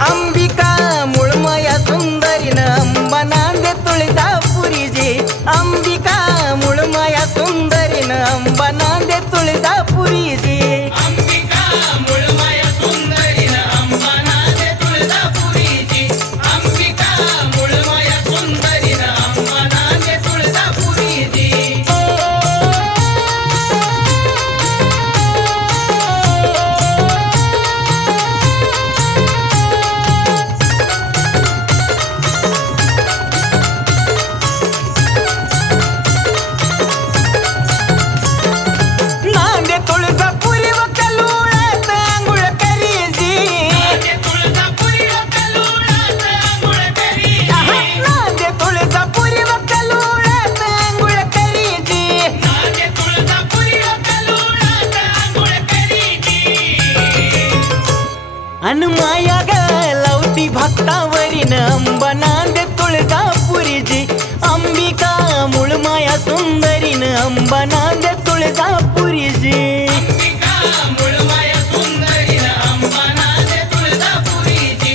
अंबिका मुळमया सुंदरीन अंबा नांदे तुळजापुरी जी अंबिका मुळमया सुंदरीन अंबा नांदे तुळजापुरी जी अंबिका मुळमया सुंदरीन अंबा नांदे तुळजापुरी जी अंबिका मुळमया सुंदरीन अंबा नांदे तुळजापुरी जी माया ग लावती भक्तावरीन अंबा नांदे तुळजापुरी जी अंबिका मुळमाया सुंदरीन अंबा नांदे तुळजापुरी जी अंबिका मुळमया सुंदरीन अंबा नांदे तुळजापुरी जी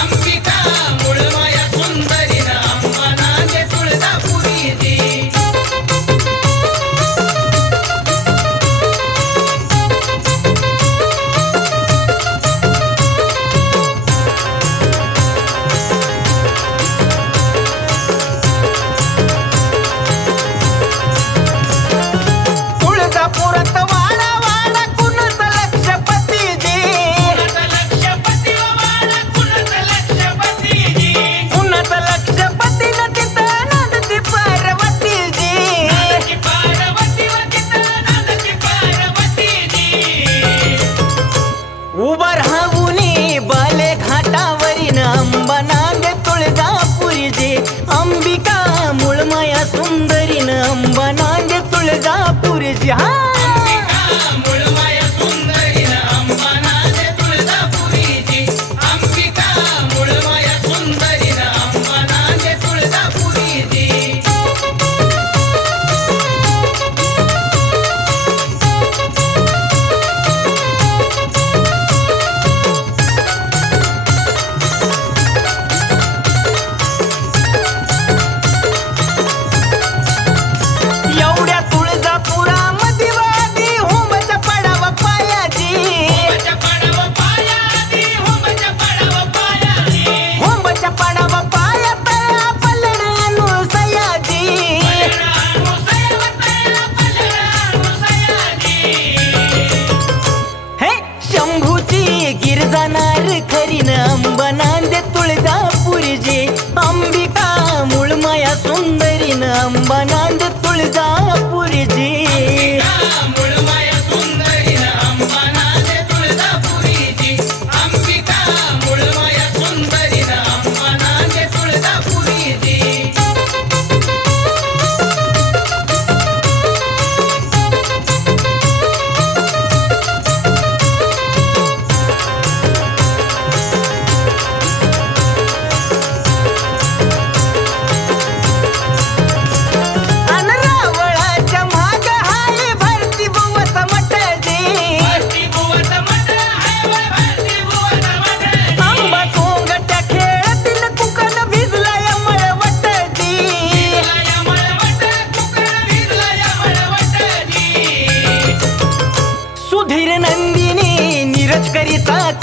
अंबिका मुळमया सुंदरीन अंबा नांदे तुळजापुरी जी अंबिका मुळमया सुंदरीन अंबा नांदे तुळजापुरी जी अंबिका मुळमया सुंदरीन अंबा नांदे तुळजापुरी जी अंबिका मुळमया सुंदरीन अंबा नांदे तुळजापुरी जी गिरजानार खरीन अंबा नांदे तुळजापुरी जी अंबिका मुळमया सुंदरीन अंबा नांदे तुळजापुरी जी मुळमया सुंदरीन अंबा नांदे तुळजापुरी जी अंबिका मुळमया सुंदरीन अंबा नांदे तुळजापुरी जी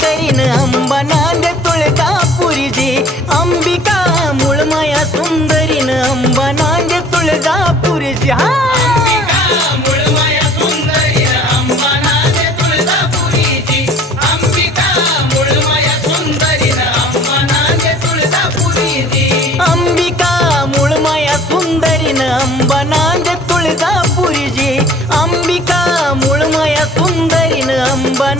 करीन अंबा नांदे तुळजापुरी जी अंबिका मुळमया सुंदरीन अंबा नांदे तुळजापुरी जी अंबिका मुळमया सुंदरीन अंबा नांदे तुळजापुरी जी अंबिका मुळमया सुंदरीन अंबा नांदे तुळजापुरी जी अंबिका मुळमया सुंदरीन अंबा नांदे तुळजापुरी जी अंबिका मुळमया सुंदरीन अंबा